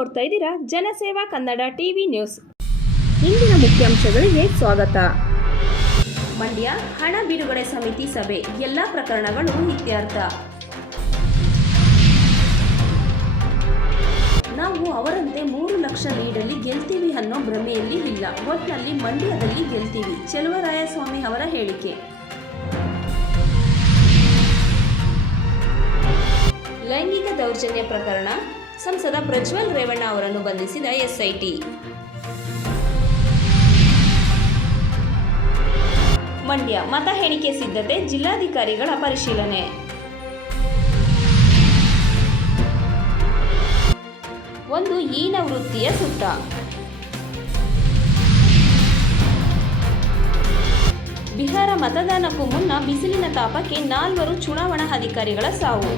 ನೋಡ್ತಾ ಇದ್ದೀರಾ ಜನಸೇವಾ ಕನ್ನಡ ಟಿವಿ ನ್ಯೂಸ್. ಇಂದಿನ ಮುಖ್ಯಾಂಶಗಳಿಗೆ ಸ್ವಾಗತ. ಮಂಡ್ಯ ಹಣ ಬಿಡುಗಡೆ ಸಮಿತಿ ಸಭೆ, ಎಲ್ಲ ಪ್ರಕರಣಗಳು ಇತ್ಯರ್ಥ. ನಾವು ಅವರಂತೆ 3 ಲಕ್ಷ ಲೀಡಲ್ಲಿ ಗೆಲ್ತೀವಿ ಅನ್ನೋ ಭ್ರಮೆಯಲ್ಲಿ ಇಲ್ಲ. ಒಟ್ನಲ್ಲಿ ಮಂಡ್ಯದಲ್ಲಿ ಗೆಲ್ತೀವಿ. ಚೆಲುವರಾಯಸ್ವಾಮಿ ಅವರ ಹೇಳಿಕೆ. ಲೈಂಗಿಕ ದೌರ್ಜನ್ಯ ಪ್ರಕರಣ, ಸಂಸದ ಪ್ರಜ್ವಲ್ ರೇವಣ್ಣ ಅವರನ್ನು ಬಂಧಿಸಿದ ಎಸ್ಐಟಿ. ಮಂಡ್ಯ ಮತ ಎಣಿಕೆ ಸಿದ್ಧತೆ, ಜಿಲ್ಲಾಧಿಕಾರಿಗಳ ಪರಿಶೀಲನೆ. ಒಂದು ಹೀನ ವೃತ್ತಿಯ ಸುತ್ತ. ಬಿಹಾರ ಮತದಾನಕ್ಕೂ ಮುನ್ನ ಬಿಸಿಲಿನ ತಾಪಕ್ಕೆ 4 ಚುನಾವಣಾ ಅಧಿಕಾರಿಗಳ ಸಾವು.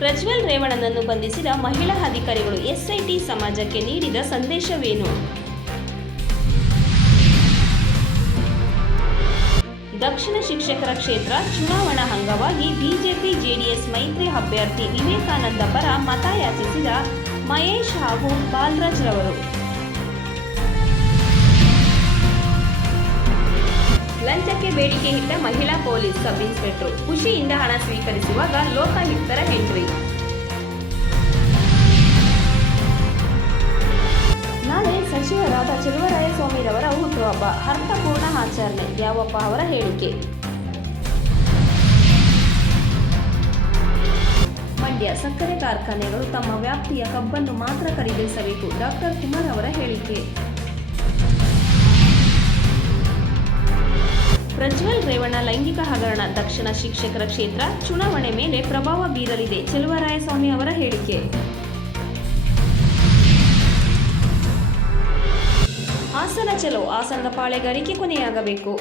ಪ್ರಜ್ವಲ್ ರೇವಣ್ಣನನ್ನು ಬಂಧಿಸಿದ ಮಹಿಳಾ ಅಧಿಕಾರಿಗಳು, ಎಸ್ಐಟಿ ಸಮಾಜಕ್ಕೆ ನೀಡಿದ ಸಂದೇಶವೇನು? ದಕ್ಷಿಣ ಶಿಕ್ಷಕರ ಕ್ಷೇತ್ರ ಚುನಾವಣಾ ಅಂಗವಾಗಿ ಬಿಜೆಪಿ ಜೆಡಿಎಸ್ ಮೈತ್ರಿ ಅಭ್ಯರ್ಥಿ ವಿವೇಕಾನಂದ ಪರ ಮತಯಾಚಿಸಿದ ಮಹೇಶ್ ಹಾಗೂ ಬಾಲರಾಜ್ ರವರು. ಲಂಚಕ್ಕೆ ಬೇಡಿಕೆ ಇಟ್ಟ ಮಹಿಳಾ ಪೊಲೀಸ್ ಸಬ್ ಇನ್ಸ್ಪೆಕ್ಟರ್, ಖುಷಿಯಿಂದ ಹಣ ಸ್ವೀಕರಿಸುವಾಗ ಲೋಕಾಯುಕ್ತರ ಎಂಟ್ರಿ. ನಾಳೆ ಸಚಿವರಾದ ಚೆಲುವರಾಯಸ್ವಾಮಿರವರ ಹುಟ್ಟುಹಬ್ಬ, ಅರ್ಥಪೂರ್ಣ ಆಚರಣೆ. ದ್ಯಾವಪ್ಪ ಅವರ ಹೇಳಿಕೆ. ಮಂಡ್ಯ ಸಕ್ಕರೆ ಕಾರ್ಖಾನೆಗಳು ತಮ್ಮ ವ್ಯಾಪ್ತಿಯ ಕಬ್ಬನ್ನು ಮಾತ್ರ ಖರೀದಿಸಬೇಕು. ಡಾಕ್ಟರ್ ಕುಮಾರ್ ಅವರ ಹೇಳಿಕೆ. ಪ್ರಜ್ವಲ್ ರೇವಣ್ಣ ಲೈಂಗಿಕ ಹಗರಣ, ದಕ್ಷಿಣ ಶಿಕ್ಷಕರ ಕ್ಷೇತ್ರ ಚುನಾವಣೆ ಮೇಲೆ ಪ್ರಭಾವ ಬೀರಲಿದೆ. ಚೆಲುವರಾಯಸ್ವಾಮಿ ಅವರ ಹೇಳಿಕೆ. ಹಾಸನ ಚಲೋ, ಹಾಸನದ ಪಾಳೆಗಾರಿಕೆ ಕೊನೆಯಾಗಬೇಕು.